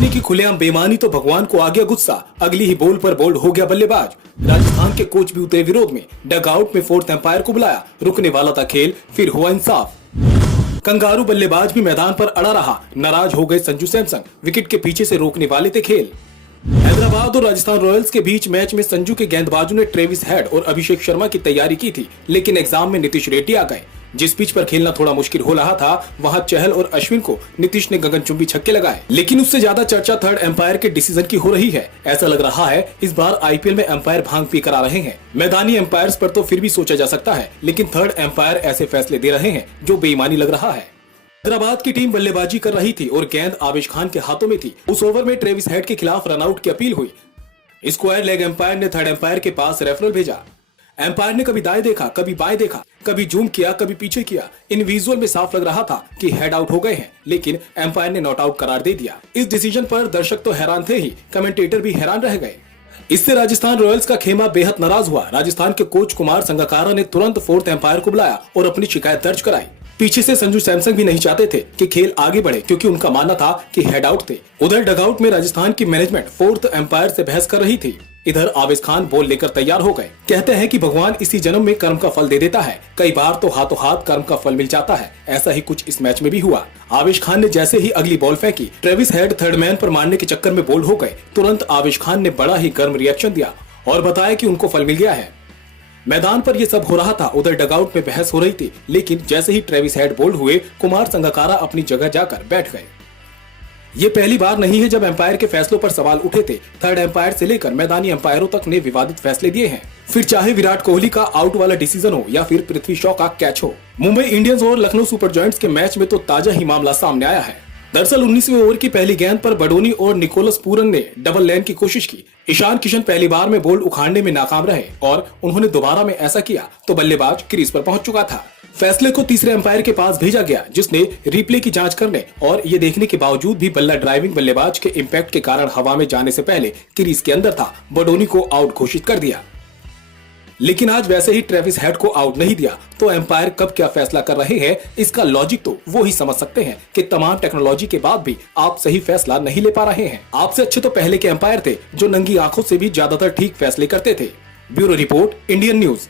गेंदबाज ने की खुलेआम बेईमानी तो भगवान को आ गया गुस्सा, अगली ही बॉल पर बोल्ड हो गया बल्लेबाज। राजस्थान के कोच भी उतरे विरोध में, डगआउट में फोर्थ एम्पायर को बुलाया, रुकने वाला था खेल, फिर हुआ इंसाफ। कंगारू बल्लेबाज भी मैदान पर अड़ा रहा, नाराज हो गए संजू सैमसन, विकेट के पीछे से रोकने वाले थे खेल। हैदराबाद और राजस्थान रॉयल्स के बीच मैच में संजू के गेंदबाजों ने ट्रेविस हेड और अभिषेक शर्मा की तैयारी की थी, लेकिन एग्जाम में नीतीश रेड्डी आ गए। जिस पिच पर खेलना थोड़ा मुश्किल हो रहा था, वहां चहल और अश्विन को नीतीश ने गगनचुंबी छक्के लगाए। लेकिन उससे ज्यादा चर्चा थर्ड एम्पायर के डिसीजन की हो रही है। ऐसा लग रहा है इस बार आईपीएल में एम्पायर भांग पी कर आ रहे हैं। मैदानी एम्पायर्स पर तो फिर भी सोचा जा सकता है, लेकिन थर्ड एम्पायर ऐसे फैसले दे रहे हैं जो बेईमानी लग रहा है। हैदराबाद की टीम बल्लेबाजी कर रही थी और गेंद आवेश खान के हाथों में थी। उस ओवर में ट्रेविस हेड के खिलाफ रनआउट की अपील हुई। स्क्वायर लेग एम्पायर ने थर्ड एम्पायर के पास रेफरल भेजा। एम्पायर ने कभी दाएं देखा, कभी बाएं देखा, कभी जूम किया, कभी पीछे किया। इन विजुअल में साफ लग रहा था कि हेड आउट हो गए हैं, लेकिन एम्पायर ने नॉट आउट करार दे दिया। इस डिसीजन पर दर्शक तो हैरान थे ही, कमेंटेटर भी हैरान रह गए। इससे राजस्थान रॉयल्स का खेमा बेहद नाराज हुआ। राजस्थान के कोच कुमार संगकारा ने तुरंत फोर्थ एम्पायर को बुलाया और अपनी शिकायत दर्ज कराई। पीछे से संजू सैमसन भी नहीं चाहते थे कि खेल आगे बढ़े, क्योंकि उनका मानना था कि हेड आउट थे। उधर डगआउट में राजस्थान की मैनेजमेंट फोर्थ एम्पायर से बहस कर रही थी। इधर आवेश खान बॉल लेकर तैयार हो गए। कहते हैं कि भगवान इसी जन्म में कर्म का फल दे देता है, कई बार तो हाथों हाथ कर्म का फल मिल जाता है। ऐसा ही कुछ इस मैच में भी हुआ। आवेश खान ने जैसे ही अगली बॉल फेंकी, ट्रेविस हेड थर्ड मैन पर मारने के चक्कर में बोल्ड हो गए। तुरंत आवेश खान ने बड़ा ही गर्म रिएक्शन दिया और बताया कि उनको फल मिल गया है। मैदान पर ये सब हो रहा था, उधर डगआउट में बहस हो रही थी, लेकिन जैसे ही ट्रेविस हेड बोल्ड हुए, कुमार संगकारा अपनी जगह जाकर बैठ गए। ये पहली बार नहीं है जब एम्पायर के फैसलों पर सवाल उठे थे। थर्ड एम्पायर से लेकर मैदानी एम्पायरों तक ने विवादित फैसले दिए हैं। फिर चाहे विराट कोहली का आउट वाला डिसीजन हो या फिर पृथ्वी शॉ का कैच हो। मुंबई इंडियंस और लखनऊ सुपर जायंट्स के मैच में तो ताजा ही मामला सामने आया है। दरअसल 19वें ओवर की पहली गेंद पर बडोनी और निकोलस पूरन ने डबल लेन की कोशिश की। ईशान किशन पहली बार में बॉल उखाड़ने में नाकाम रहे और उन्होंने दोबारा में ऐसा किया तो बल्लेबाज क्रीज पर पहुंच चुका था। फैसले को तीसरे एम्पायर के पास भेजा गया, जिसने रिप्ले की जांच करने और ये देखने के बावजूद भी बल्ला ड्राइविंग बल्लेबाज के इम्पैक्ट के कारण हवा में जाने से पहले क्रीज के अंदर था, बडोनी को आउट घोषित कर दिया। लेकिन आज वैसे ही ट्रेविस हेड को आउट नहीं दिया तो एम्पायर कब क्या फैसला कर रहे हैं, इसका लॉजिक तो वो ही समझ सकते हैं कि तमाम टेक्नोलॉजी के बाद भी आप सही फैसला नहीं ले पा रहे हैं। आपसे अच्छे तो पहले के एम्पायर थे जो नंगी आंखों से भी ज्यादातर ठीक फैसले करते थे। Bureau report, Indian news.